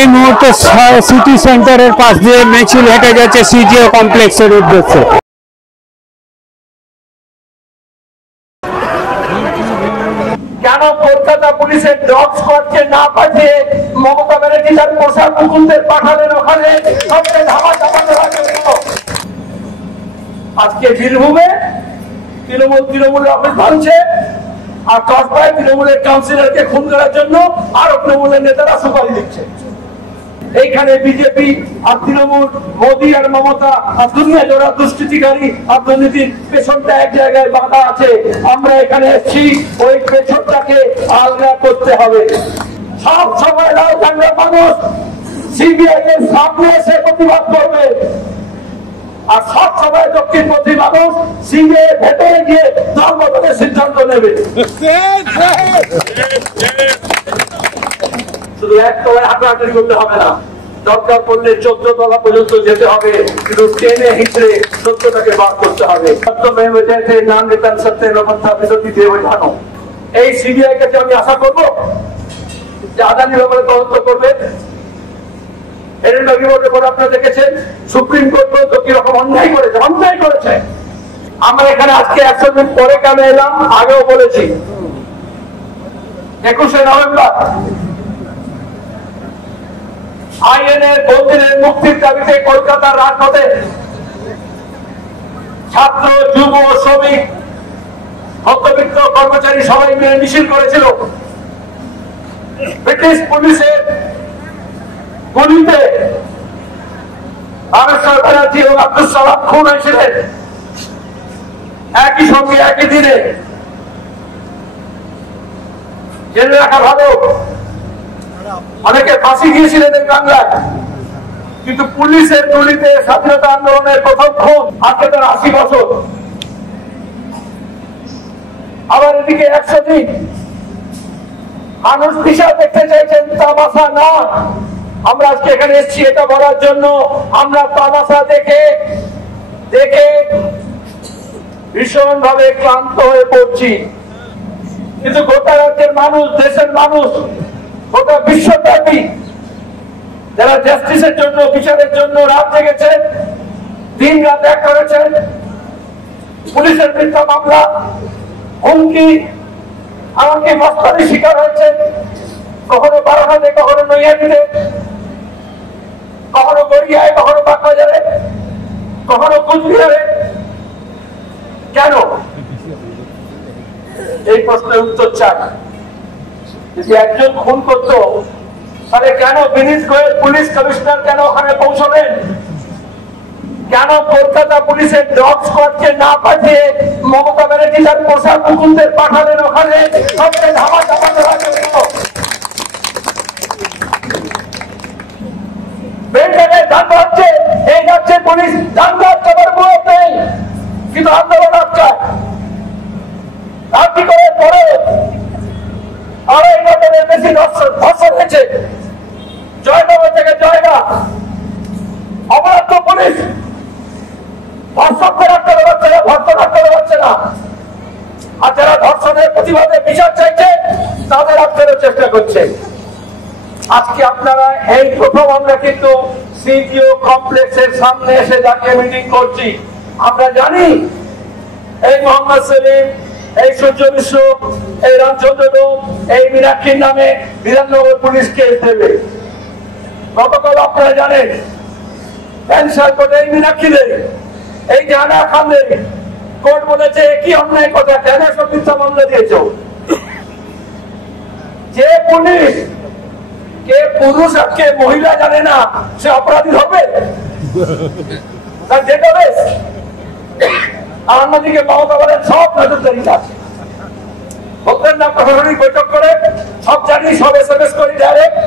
এই মুহূর্তে সিটি সেন্টারের পাশ দিয়ে মিছিল হেঁটে যাচ্ছে সিজিও কমপ্লেক্সের উদ্দেশ্যে। কেন কলকাতা পুলিশের ডগ স্কোয়াডকে না পাঠিয়ে মমতা ব্যানার্জি তার পোষা কুকুরদের পাঠালেন ওখানে সবচেয়ে ধামা চাপাতে রাখেন? আজকে বীরভূমে তৃণমূলের অফিস ভাঙছে, আর কসবায় তৃণমূলের কাউন্সিলরকে খুন করার জন্য আরো তৃণমূলের নেতারা সুপারিশ দিচ্ছে। এইখানে বিজেপি আর তৃণমূল, মোদী আর মমতা আর দুনিয়া জোড়া দুষ্কৃতিকারী আর দুর্নীতির পেছনটা এক জায়গায় বাঁধা আছে। আমরা এখানে এসেছি ওই পেছনটাকে আলগা করতে হবে। সব সময় লাল কাঙ্গা মানুষ সিবিআই এর সামনে এসে প্রতিবাদ করবে, আর সব সময় দক্ষিণপন্থী মানুষ সিবিআই ভেতরে গিয়ে দল বদলের সিদ্ধান্ত নেবে। শুধু এক তলায় হাঁটাহাঁটি করতে হবে না, দরকার পড়লে 14 তলা পর্যন্ত যেতে হবে, কিন্তু টেনে হিঁচড়ে সত্যটাকে বার করতে হবে। এই সিবিআই কাছে আমি আশা করবো যে আদানি ব্যাপারে তদন্ত করবে। আপনারা দেখেছেন সুপ্রিম কোর্ট পর্যন্ত কিরকম অন্যায় করেছে। আমরা এখানে আজকে 100 দিন পরে কেন এলাম, আগেও বলেছি। 21শে নভেম্বর আইএনএর বন্দীদের মুক্তির দাবিতে কলকাতার রাজপথে ছাত্র, যুব, শ্রমিক, মধ্যবিত্ত, কর্মচারী সবাই মিলে মিছিল করেছিল। ব্রিটিশ পুলিশের গুলিতে রামেশ্বর ব্যানার্জি এবং আব্দুল সালাম খুন হয়েছিলেন একই সঙ্গে একই দিনে। জেনে রাখা ভালো, অনেকে ফাঁসি দিয়েছিলেন এই বাংলায়, কিন্তু পুলিশের গুলিতে স্বাধীনতা আন্দোলনের প্রথম খুন, আজকে তার 80 বছর। আবার এদিকে 100 দিন মানুষ দিশা দেখতে চাইছেন, তামাশা না। আমরা আজকে এখানে এসেছি এটা বলার জন্য, আমরা তামাশা দেখে ভীষণ ভাবে ক্লান্ত হয়ে পড়ছি। কিন্তু গোটা রাজ্যের মানুষ, দেশের মানুষ, গোটা বিশ্বব্যাপী যারা জাস্টিসের জন্য, বিচারের জন্য রাত জেগেছেন, দিন রাত এক করেছেন, পুলিশের মিথ্যা মামলা, হুমকি, এমনকি মস্তানির শিকার হয়েছে, কখনো বারাসাতে, কখনো নৈহাটিতে, কখনো গড়িয়ায়, কখনো বাগবাজারে, কখনো কুচবিহারে। কেন? এই প্রশ্নের উত্তর চাই। যদি একজন খুন করতো তাহলে কেন বিনীত গোয়েল পুলিশ কমিশনার কেন ওখানে পৌঁছলেন? কেন কলকাতা পুলিশের ডগ স্কোয়াডকে না পাঠিয়ে মমতা ব্যানার্জি তার পোষা কুকুরদের পাঠালেন ওখানে সবচেয়ে ধামা চাপাতে রাখেন? দাঙ্গা হচ্ছে, এই রাজ্যের পুলিশ দাঙ্গা চাপার মুরত নেই, কিন্তু আন্দোলন আটকায়। রাত্রি করে পরে 2.5 ঘন্টার বেশি ধর্ষণ হয়েছে জয়নগর থেকে জয়গা। অপরাধ পুলিশ ধর্ষকদের আটকাতে পারছে না, ধর্ষণ আটকাতে পারছে না, আর যারা ধর্ষণের প্রতিবাদে বিচার চাইছে তাদের আটকানোর চেষ্টা করছে। আজকে আপনারা এই প্রথম আমরা কিন্তু সিজিও কমপ্লেক্সের সামনে এসে দাঁড়িয়ে মিটিং করছি। আমরা জানি এই মোহাম্মদ সেলিম, এই সূর্য মিশ্র, এই রামচন্দ্র দোম, এই মীনাক্ষীর নামে বিধাননগর পুলিশ কেস দেবে। গতকাল আপনারা জানেন ক্যান্সার কোর্টে এই মীনাক্ষীদের, এই জানা খানদের কোর্ট বলেছে কি অন্যায় কথা, কেন সব মিথ্যা মামলা দিয়েছ? যে পুলিশ কে পুরুষ আর কে মহিলা জানে না, সে অপরাধী হবে? তার ডেটাবেস। আর অন্যদিকে মমতা বলেন সব নজরদারি আছে, বলতেন না প্রশাসনিক বৈঠক করে সব জানি, সব SMS করি ডাইরেক্ট।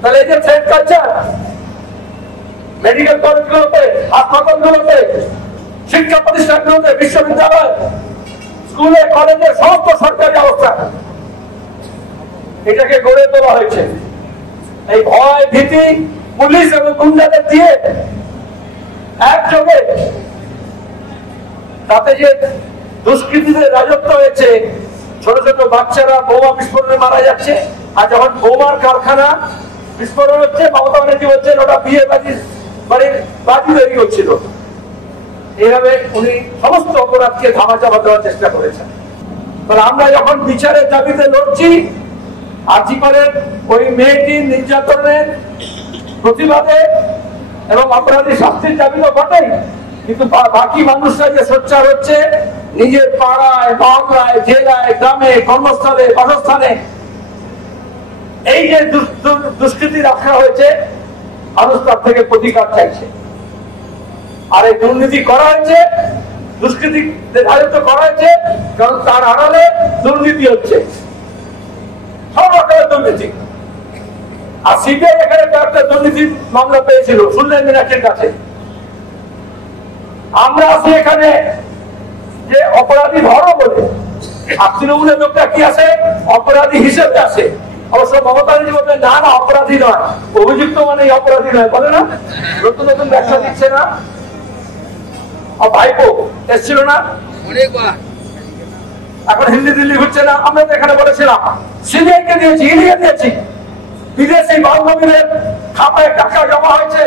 তাহলে এই যে ট্রেন কালচার মেডিকেল কলেজগুলোতে, হাসপাতালগুলোতে, শিক্ষা প্রতিষ্ঠানগুলোতে, বিশ্ববিদ্যালয়, স্কুলে, কলেজে, সমস্ত সরকারি অবস্থা এটাকে গড়ে তোলা হয়েছে এই ভয়, ভীতি পুলিশ এবং গুন্ডাদের দিয়ে একযোগে। তাতে যে দুষ্কৃতীদের রাজত্ব হয়েছে, ছোট ছোট বাচ্চারা বোমা বিস্ফোরণে মারা যাচ্ছে। আর যখন বোমার কারখানা বিস্ফোরণ হচ্ছে, মমতা ব্যানার্জি বলছেন ওটা বিয়ে বাড়ির বাজি তৈরি হচ্ছিল। এইভাবে উনি সমস্ত অপরাধকে ধামাচাপা দেওয়ার চেষ্টা করেছেন। তাহলে আমরা যখন বিচারের দাবিতে লড়ছি, আর্জিকরের ওই মেয়েটির নির্যাতনের প্রতিবাদে এবং অপরাধী শাস্তির দাবি তো বটেই, কিন্তু বাকি মানুষরা যে সোচ্চার হচ্ছে নিজের পাড়ায়, মহল্লায়, জেলায়, গ্রামে, কর্মস্থলে, বাসস্থানে, এই যে দুষ্কৃতি রাখা হয়েছে, মানুষ তার থেকে প্রতিকার চাইছে। আর এই দুর্নীতি করা হয়েছে, দুষ্কৃতি নির্ধারিত করা হয়েছে, কারণ তার আড়ালে দুর্নীতি হচ্ছে, সব রকমের দুর্নীতি। আর সিবিআই এখানে কয়েকটা দুর্নীতির মামলা পেয়েছিল, শুনলেন মীনাক্ষীর কাছে। আমরা আছি এখানে যে অপরাধী ধরো বলে, আর তৃণমূলের লোকটা কি আছে, অপরাধী হিসেবে আছে। অবশ্য মমতা ব্যানার্জি বলবেন না না অপরাধী নয়, অভিযুক্ত মানে অপরাধী নয়, বলে না, নতুন নতুন ব্যবসা দিচ্ছে না। ভাইপো এসছিল না এখন হিন্দি দিল্লি ঘুরছে না। আমরা তো এখানে বলেছিলাম সিবিআই কে দিয়েছি, ইডিকে দিয়েছি, বিদেশি বান্ধবীদের খাতায় টাকা জমা হয়েছে,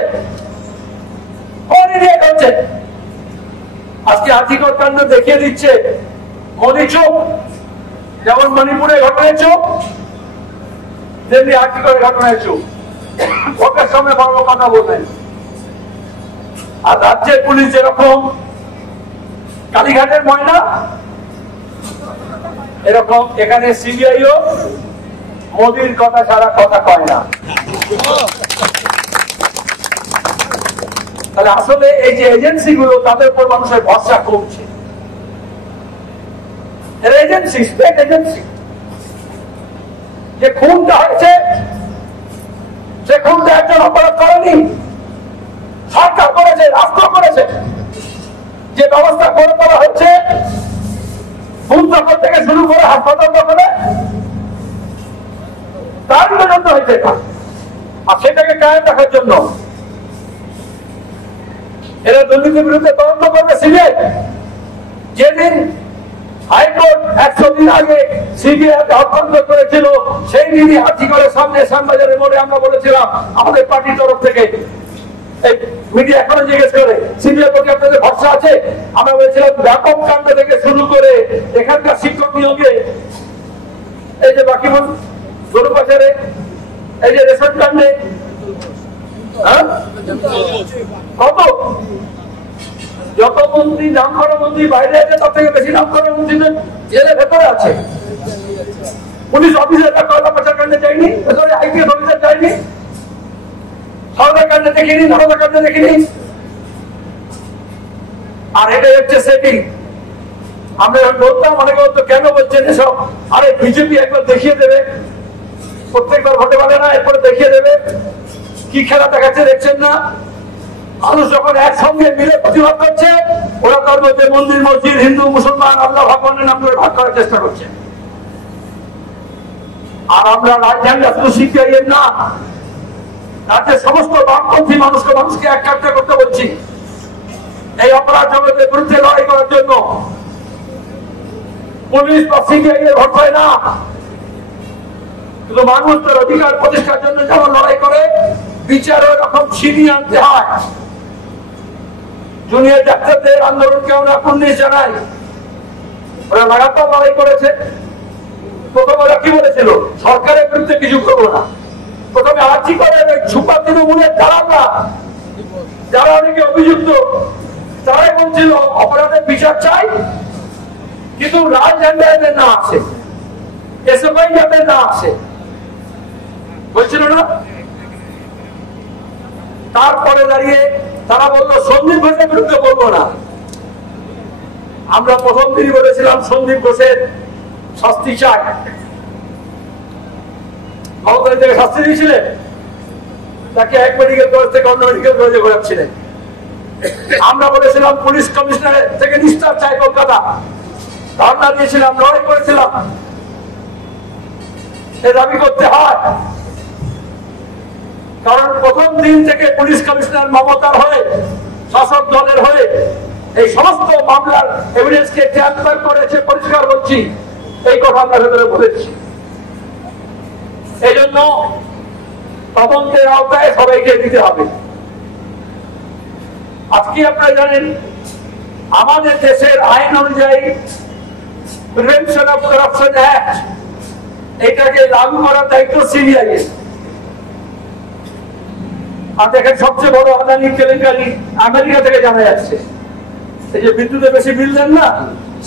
হচ্ছে। আজকে আর্থিকর কাণ্ড দেখিয়ে দিচ্ছে মোদী চুপ, যেমন মণিপুরে ঘটনায় চুপ, তেমনি আর্থিকরের ঘটনায় চুপ। ভোটের সময় বড় কথা বলবেন। আর রাজ্যের পুলিশ যেরকম কালীঘাটের ময়না, এরকম এখানে সিবিআইও মোদীর কথা ছাড়া কথা কয় না। তাহলে আসলে এই যে এজেন্সি গুলো, তাদের উপর মানুষের ভরসা কমছে। এজেন্সি, স্টেট এজেন্সি, যে খুনটা হয়েছে সে খুনটা একজন অপরাধ করেনি, সরকার করেছে, রাষ্ট্র করেছে। যে ব্যবস্থা করে তোলা হচ্ছে, খুন দখল থেকে শুরু করে হাসপাতাল দখলে, তার জন্য হয়েছে, আর সেটাকে কায়েম রাখার জন্য এরা দুর্নীতির বিরুদ্ধে তদন্ত করবে সিবিআই। যেদিন হাইকোর্ট 100 দিন আগে সিবিআই হস্তান্তর করেছিল, সেই দিনই আর্থিকরের সামনে শ্যামবাজারের মোড়ে আমরা বলেছিলাম আমাদের পার্টির তরফ থেকে, এই মিডিয়া এখনো জিজ্ঞেস করে সিবিআই প্রতি আপনাদের ভরসা আছে? আমরা বলেছিলাম ব্যাপক কাণ্ড থেকে শুরু করে এখানকার শিক্ষক নিয়োগে, এই যে বাকি গরু পাচারে, এই যে রেশন কাণ্ডে, কত যত মন্ত্রী, নাম করা মন্ত্রী বাইরে আছে, তার থেকে বেশি নাম করা মন্ত্রীদের জেলের ভেতরে আছে। পুলিশ অফিসার কয়লা পাচার কাণ্ডে যায়নি, ভেতরে আইপিএস অফিসার যায়নি, সরকার কাণ্ডে দেখিনি, নরদা কাণ্ডে দেখিনি। আর এটাই হচ্ছে সেটিং। আমরা এখন বলতাম, অনেকে বলতো কেন বলছেন এসব, আরে বিজেপি একবার দেখিয়ে দেবে, প্রত্যেকবার ভোটে পারে না, এরপরে দেখিয়ে দেবে। কি খেলা দেখাচ্ছে দেখছেন না? মানুষ যখন একসঙ্গে মিলে প্রতিবাদ করছে, ওরা তার মধ্যে মন্দির, মসজিদ, হিন্দু, মুসলমান, আল্লাহ ভগবানের নাম করে ভাগ করার চেষ্টা করছে। আর আমরা রাজধানীরা শুধু সিপিআইএম না, রাজ্যের সমস্ত বামপন্থী মানুষকে একাত্র করতে বলছি এই অপরাধ জগতের বিরুদ্ধে লড়াই করার জন্য। পুলিশ বা সিবিআই এর ভোট হয় না, কিন্তু মানুষ তার অধিকার প্রতিষ্ঠার জন্য যেমন লড়াই করে, বিচার এরকম ছিনিয়ে আনতে হয়। জুনিয়র ডাক্তারদের আন্দোলনকে আমরা কুর্নিশ জানাই, ওরা লাগাতার লড়াই করেছে। প্রথমে ওরা কি বলেছিল, সরকারের বিরুদ্ধে কিছু করবো না। প্রথমে আর্জি করে ছুপা তৃণমূলের দালালরা, যারা অনেকে অভিযুক্ত, তারাই বলছিল অপরাধের বিচার চাই, কিন্তু লাল ঝান্ডাদের না আছে, এসএফআই যাদের না আছে, বলছিল না। তারপরে দাঁড়িয়ে তারা বললো সন্দীপ ঘোষের বিরুদ্ধে বলবো না। আমরা প্রথম দিনই বলেছিলাম সন্দীপ ঘোষের শাস্তি চাই। মমতা থেকে শাস্তি দিয়েছিলেন, তাকে এক মেডিকেল কলেজ থেকে অন্য মেডিকেল কলেজে ঘোরাচ্ছিলেন। আমরা বলেছিলাম পুলিশ কমিশনার থেকে নিস্তার চাই কলকাতা, ধর্ণা দিয়েছিলাম, লড়াই করেছিলাম। এ দাবি করতে হয়, কারণ প্রথম দিন থেকে পুলিশ কমিশনার মমতার হয়ে, শাসক দলের হয়ে এই সমস্ত মামলার এভিডেন্সকে ট্রান্সফার করেছে। পরিষ্কার বলছি, এই কথা আমরা ভেতরে বলেছি। এই জন্য তদন্তের আওতায় সবাইকে দিতে হবে। আজকে আপনারা জানেন আমাদের দেশের আইন অনুযায়ী প্রিভেনশন অফ করাপশন অ্যাক্ট, এটাকে লাগু করার দায়িত্ব সিবিআই এর। আর দেখেন সবচেয়ে বড় আদানি কেলেঙ্কারি আমেরিকা থেকে জানা যাচ্ছে। এই যে বিদ্যুতের বেশি বিল দেন না,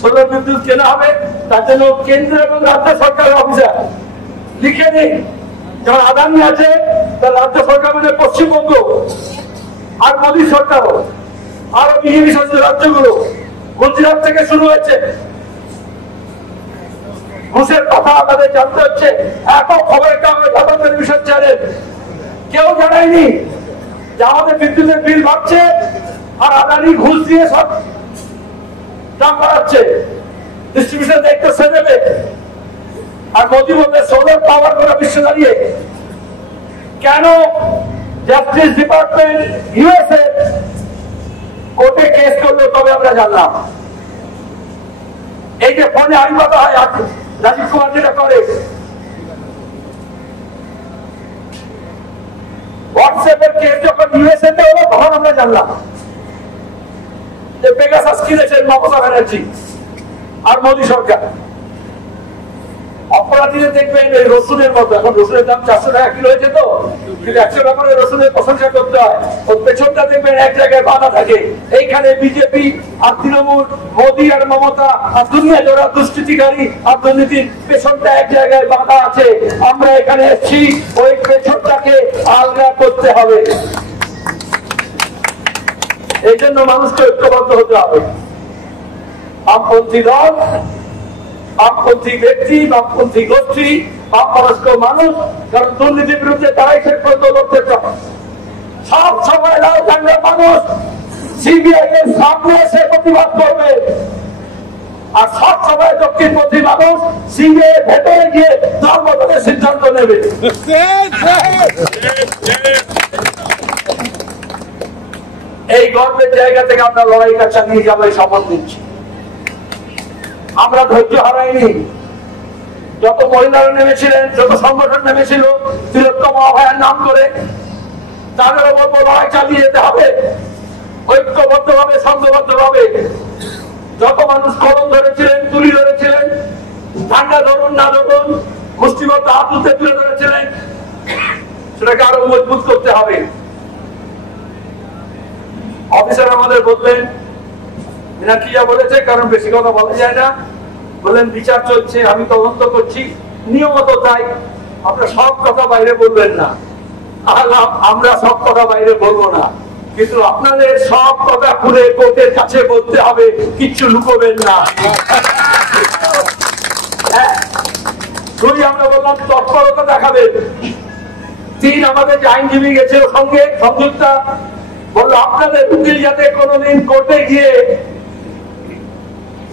সোলার বিদ্যুৎ কেনা হবে, তার জন্য কেন্দ্র এবং রাজ্য সরকারের অফিসার লিখে নেই। যেমন আদানি আছে, তার রাজ্য সরকার মানে পশ্চিমবঙ্গ আর মোদী সরকারও, আরো বিজেপি শাসিত রাজ্যগুলো, গুজরাট থেকে শুরু হয়েছে। ঘুষের কথা আমাদের জানতে হচ্ছে, এত খবরের কাগজ, এত টেলিভিশন চ্যানেল, কেউ জানায়নি যে আমাদের বিদ্যুতের বিল বাড়ছে আর আদানি ঘুষ দিয়ে সব দাম বাড়াচ্ছে, ডিস্ট্রিবিউশন দায়িত্ব সে নেবে। আর মোদী বলতে সোলার পাওয়ার করা বিশ্ব দাঁড়িয়ে। কেন জাস্টিস ডিপার্টমেন্ট ইউএসএ কোর্টে কেস করলো তবে আমরা জানলাম। এই যে ফোনে আইন কথা হয়, রাজীব কুমার যেটা করে, হোয়াটসঅ্যাপের কেস যখন ইউএসএ তে হলো তখন আমরা জানলাম যে পেগাসাস কিনেছেন মমতা ব্যানার্জি আর মোদী সরকার। অপরাধীদের দেখবেন এই রসুনের মতো, এখন রসুনের দাম 400 টাকা কিলো হয়েছে, তো কিন্তু 100 টাকা করে রসুনের প্রশংসা করতে হয়। ওর পেছনটা দেখবেন এক জায়গায় বাধা থাকে, এইখানে বিজেপি আর তৃণমূল, মোদী আর মমতা আর দুনিয়া জোড়া দুষ্কৃতিকারী আর দুর্নীতির পেছনটা এক জায়গায় বাধা আছে। আমরা এখানে এসেছি ওই পেছনটাকে আলগা করতে হবে। এই জন্য মানুষকে ঐক্যবদ্ধ হতে হবে। বামপন্থী দল, বামপন্থী ব্যক্তি, বামপন্থী গোষ্ঠী, বামপন্থী মানুষ, কারণ দুর্নীতির বিরুদ্ধে তারাই শেষ পর্যন্ত লড়তে চায়। সব সময় লাল ঝান্ডার মানুষ সিবিআই এর সামনে এসে প্রতিবাদ করবে, আর সব সময় দক্ষিণপন্থী মানুষ সিবিআই এর ভেতরে গিয়ে দল বদলের সিদ্ধান্ত নেবে। এই গর্বের জায়গা থেকে আমরা লড়াইটা চালিয়ে যাবো, এই শপথ নিচ্ছি। আমরা ধৈর্য হারাইনি। যত মহিলারা নেমেছিলেন, যত সংগঠন নেমেছিল তিলোত্তম আহ্বানের নাম করে, তাদেরও বলবো লড়াই চালিয়ে যেতে হবে, ঐক্যবদ্ধ ভাবে, সংঘবদ্ধ ভাবে। যত মানুষ কলম ধরেছিলেন, তুলি ধরেছিলেন, ঠান্ডা ধরুন না ধরুন, মুষ্টিবদ্ধ হাত তুলতে তুলে ধরেছিলেন, সেটাকে আরো মজবুত করতে হবে। অফিসার আমাদের বললেন, মিনাক্ষিয়া বলেছে, কারণ বেশি কথা বলা যায় না, বললেন বিচার চলছে, আমি তদন্ত করছি, নিয়মত তাই, আপনারা সব কথা বাইরে বলবেন না। আমরা সব কথা বাইরে বলবো না, কিন্তু আপনাদের সব কথা খুলে কোর্টের কাছে বলতে হবে, কিচ্ছু লুকোবেন না। আমরা বললাম তৎপরতা দেখাবেন। 3 আমাদের যে আইনজীবী গেছে সঙ্গে সংযুক্তা বললো, আপনাদের উকিল যাতে কোনোদিন কোর্টে গিয়ে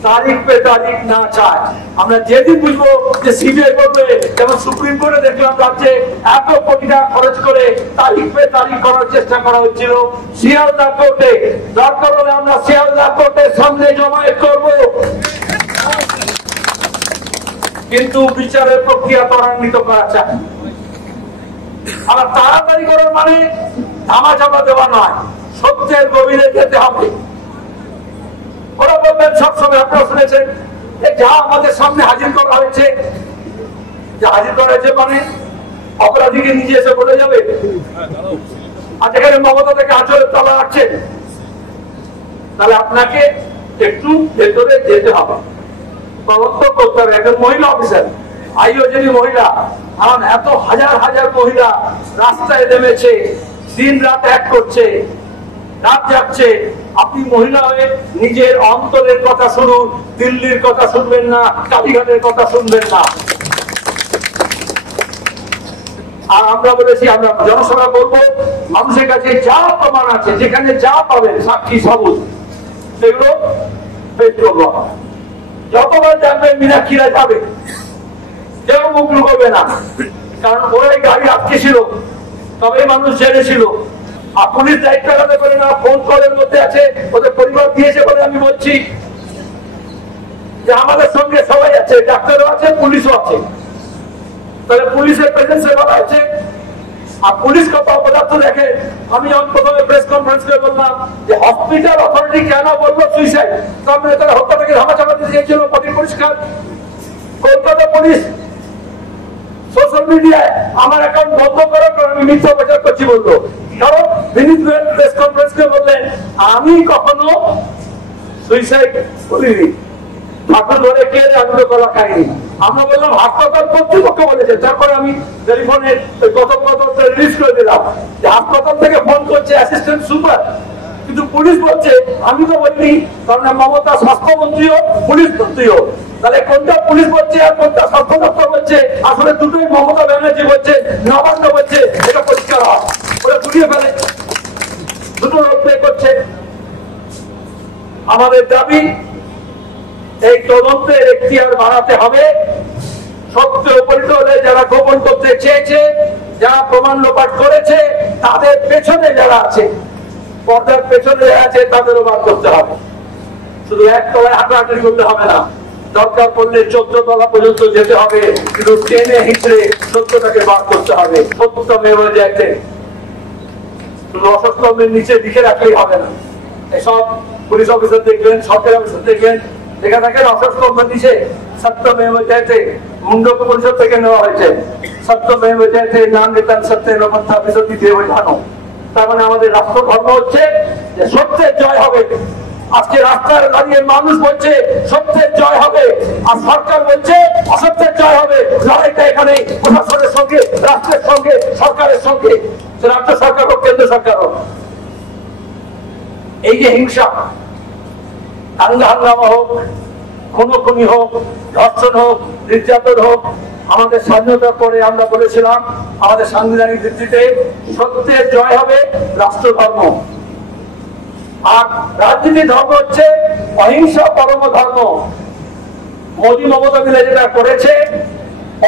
তারিখ পে তারিখ না চায়। আমরা যেদিন বুঝবো যে সিবিআই করবে, যেমন সুপ্রিম কোর্টে দেখলাম রাজ্যে 1 কোটি টাকা খরচ করে তারিখ পে তারিখ করার চেষ্টা করা হচ্ছিল শিয়ালদা কোর্টে। দরকার হলে আমরা শিয়ালদা কোর্টের সামনে জমায়েত করব, কিন্তু বিচারের প্রক্রিয়া ত্বরান্বিত করা চায়। আর তাড়াতাড়ি করার মানে ধামাচাপা দেওয়া নয়, সত্যের গভীরে যেতে হবে। ওরা বলবেন সবসময়, আপনারা শুনেছেন, যা আমাদের সামনে হাজির করা হয়েছে, যা হাজির করা হয়েছে মানে অপরাধীকে নিজে এসে বলে যাবে। আর যেখানে মমতা থেকে আঁচলের তলা আসছে, তাহলে আপনাকে একটু ভেতরে যেতে হবে, তদন্ত করতে হবে। একজন মহিলা অফিসার, আইও যিনি মহিলা, কারণ এত হাজার হাজার মহিলা রাস্তায় নেমেছে, দিন রাত এক করছে, রাত যাচ্ছে। আপনি মহিলা হয়ে নিজের অন্তরের কথা শুনুন, দিল্লির কথা শুনবেন না, কালীঘাটের কথা শুনবেন না। আর আমরা বলেছি, আমরা জনসভা করবো, মানুষের কাছে যা প্রমাণ আছে, যেখানে যা পাবেন সাক্ষী সবুজ, সেগুলো পেশ করবো। যতবার জানবেন মীনাক্ষীরা যাবে, কেউ মুখ লুকোবে না, কারণ ওরাই গাড়ি আটকে ছিল, তবে মানুষ জেনেছিল। আর পুলিশ দায়িত্ব আলাদা করে না, ফোন কলের মধ্যে আছে, ওদের পরিবার দিয়েছে বলে আমি বলছি যে আমাদের সঙ্গে সবাই আছে, ডাক্তারও আছে, পুলিশও আছে। তাহলে পুলিশের প্রেজেন্সে বলা হচ্ছে আর পুলিশ কত অপদার্থ দেখে। আমি যখন প্রথমে প্রেস কনফারেন্স করে বললাম যে হসপিটাল অথরিটি কেন বললো সুইসাইড, কারণ তারা হত্যা থেকে ধামাচাপা দিতে চেয়েছিল, পরিষ্কার। কলকাতা পুলিশ সোশ্যাল মিডিয়ায় আমার অ্যাকাউন্ট বন্ধ করার কারণে আমি মিথ্যা প্রচার করছি বললো। কারণ বিনীত গোয়েল প্রেস কনফারেন্স করে বললেন আমি কখনো সুইসাইড করিনি, ঠাকুর ধরে কে আনন্দ করা খাইনি। আমরা বললাম হাসপাতাল কর্তৃপক্ষ বলেছে। তারপরে আমি টেলিফোনে রিলিজ করে দিলাম যে হাসপাতাল থেকে ফোন করছে অ্যাসিস্ট্যান্ট সুপার, কিন্তু পুলিশ বলছে আমি তো বলিনি, কারণ মমতা স্বাস্থ্যমন্ত্রীও পুলিশ মন্ত্রীও। তাহলে কোনটা পুলিশ বলছে আর কোনটা স্বাস্থ্য দপ্তর বলছে? আসলে দুটোই মমতা ব্যানার্জি বলছে, নবান্ন বলছে। এটা পরিষ্কার হয়, ওরা ঘুরিয়ে ফেলে, দুটো রোল প্লে করছে। আমাদের দাবি এই তদন্তের এখতিয়ার বাড়াতে হবে। সত্য উপনীত হলে যারা গোপন করতে চেয়েছে, যারা প্রমাণ লোপাট করেছে, তাদের পেছনে যারা আছে, পর্দার পেছনে যারা আছে, তাদেরও বার করতে হবে। শুধু এক তলায় হাঁটাহাঁটি করতে হবে না, দরকার পড়লে 14 তলা পর্যন্ত যেতে হবে, কিন্তু টেনে হিঁচড়ে সত্যটাকে বার করতে হবে। সত্যমেব জয়তে, শুধু অসত্যমের নিচে লিখে রাখলেই হবে না। এসব পুলিশ অফিসার দেখবেন, সরকারি অফিসার দেখবেন, লেখা থাকেন অসত্যমের নিচে সত্যমেব জয়তে। মুন্ডক পরিষদ থেকে নেওয়া হয়েছে সত্যমেব জয়তে, নাম নিতাম সত্যেন অবস্থা বিশতি দেব জানো। তার মানে আমাদের রাষ্ট্র ধর্ম হচ্ছে যে সত্যের জয় হবে। আজকে রাস্তার দাঁড়িয়ে মানুষ বলছে সত্যের জয় হবে, আর সরকার বলছে অসত্যের জয় হবে। লড়াইটা এখানে প্রশাসনের সঙ্গে, রাষ্ট্রের সঙ্গে, সরকারের সঙ্গে, রাজ্য সরকার হোক, কেন্দ্র সরকার হোক। এই যে হিংসা, দাঙ্গা হাঙ্গামা হোক, খুনোখুনি হোক, ধর্ষণ হোক, নির্যাতন হোক, আমাদের স্বাধীনতার পরে আমরা বলেছিলাম আমাদের সাংবিধানিক ভিত্তিতে সত্যের জয় হবে রাষ্ট্র ধর্ম। আর রাজনীতি ধর্ম হচ্ছে অহিংসা পরম ধর্ম। মোদী মমতা মিলে যেটা করেছে,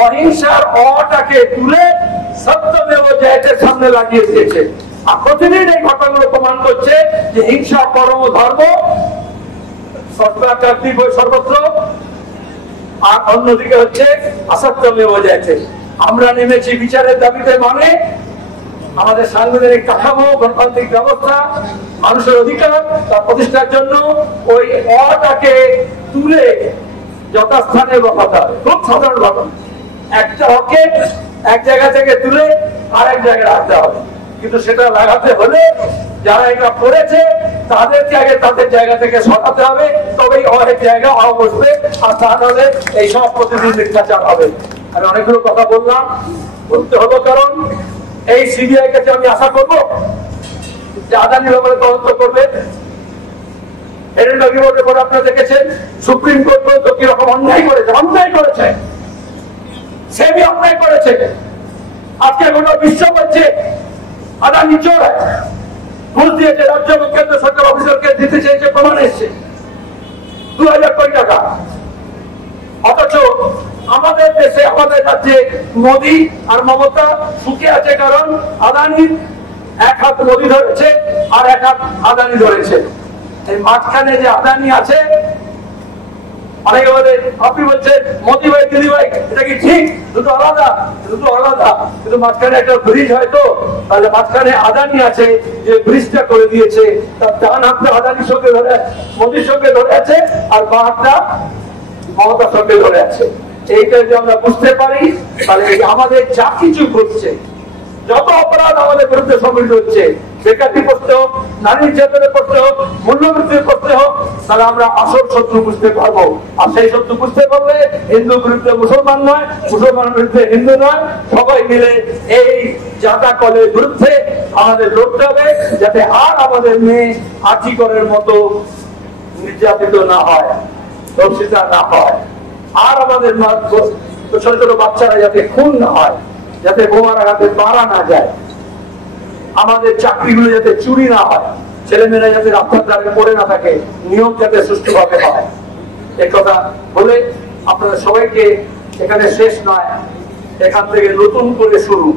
অহিংসার অটাকে তুলে সত্যমেব জয়তের সামনে লাগিয়ে দিয়েছে। আর প্রতিদিন এই ঘটনাগুলো প্রমাণ করছে যে হিংসা পরম ধর্ম সর্বত্র, আর অন্যদিকে হচ্ছে অসত্যমেব জয়তে। আমরা নেমেছি বিচারের দাবিতে, মানে আমাদের সাংবিধানিক কাঠামো, গণতান্ত্রিক ব্যবস্থা, মানুষের অধিকার তার প্রতিষ্ঠার জন্য ওই অটাকে তুলে যথাস্থানে বসাতে হবে। খুব সাধারণ ঘটনা, একটা হকে এক জায়গা থেকে তুলে আরেক জায়গায় রাখতে হবে, কিন্তু সেটা লাগাতে হলে যারা এটা করেছে তাদেরকে আগে তাদের জায়গা থেকে সরাতে হবে, তবেই অনেক জায়গা বসবে। আর তা নাহলে এই সব প্রতিদিন মিথ্যাচার হবে। আমি অনেকগুলো কথা বললাম, বলতে হলো কারণ এই সিবিআই কাছে আমি আশা করবো যে আদানি ব্যাপারে তদন্ত করবে। হেরেন্দ্র রিপোর্টের পরে আপনারা দেখেছেন সুপ্রিম কোর্ট পর্যন্ত কিরকম অন্যায় করেছে, সেবি অন্যায় করেছে। আজকে গোটা বিশ্ব বলছে আদানি চোর, ঘুষ দিয়েছে, রাজ্য এবং কেন্দ্র সরকার অফিসারকে দিতে চেয়েছে, প্রমাণ এসছে 2000 কোটি টাকা। অথচ আমাদের দেশে, আমাদের রাজ্যে মোদী আর মমতা সুখে আছে, কারণ আদানি এক হাত মোদী ধরেছে আর এক হাত আদানি ধরেছে। এই মাঝখানে যে আদানি আছে, অনেকে বলে আপনি বলছেন মোদী ভাই দিদি ভাই, এটা কি ঠিক? দুটো আলাদা, কিন্তু মাঝখানে একটা ব্রিজ হয়তো, তাহলে মাঝখানে আদানি আছে যে ব্রিজটা করে দিয়েছে, তার ডান হাতটা আদানির সঙ্গে ধরে, মোদীর সঙ্গে ধরে আছে, আর বাঁ হাতটা মমতার সঙ্গে ধরে আছে। এইটা যদি আমরা বুঝতে পারি, তাহলে আমাদের যা কিছু ঘটছে, যত অপরাধ আমাদের বিরুদ্ধে সংঘটিত হচ্ছে, বেকারি করতে হোক, নারী নির্যাতনে করতে হোক, মূল্যবৃদ্ধি করতে হোক, তাহলে আমরা আসল শত্রু বুঝতে পারবো। আর সেই শত্রু বুঝতে পারলে হিন্দু বিরুদ্ধে মুসলমান নয়, মুসলমান বিরুদ্ধে হিন্দু নয়, সবাই মিলে এই জাতা কলের বিরুদ্ধে আমাদের লড়তে হবে, যাতে আর আমাদের মেয়ে আর্জিকরের মতো নির্যাতিত না হয়, ধর্ষিতা না হয়, আর আমাদের ছোট ছোট বাচ্চারা যাতে খুন না হয়, যাতে বোমার আঘাতে মারা না যায়, আমাদের চাকরিগুলো যাতে চুরি না হয়, ছেলেমেয়েরা যাতে রাস্তার ধারে পড়ে না থাকে, নিয়ম যাতে সুষ্ঠুভাবে হয়। এই কথা বলে আপনাদের সবাইকে, এখানে শেষ নয়, এখান থেকে নতুন করে শুরু।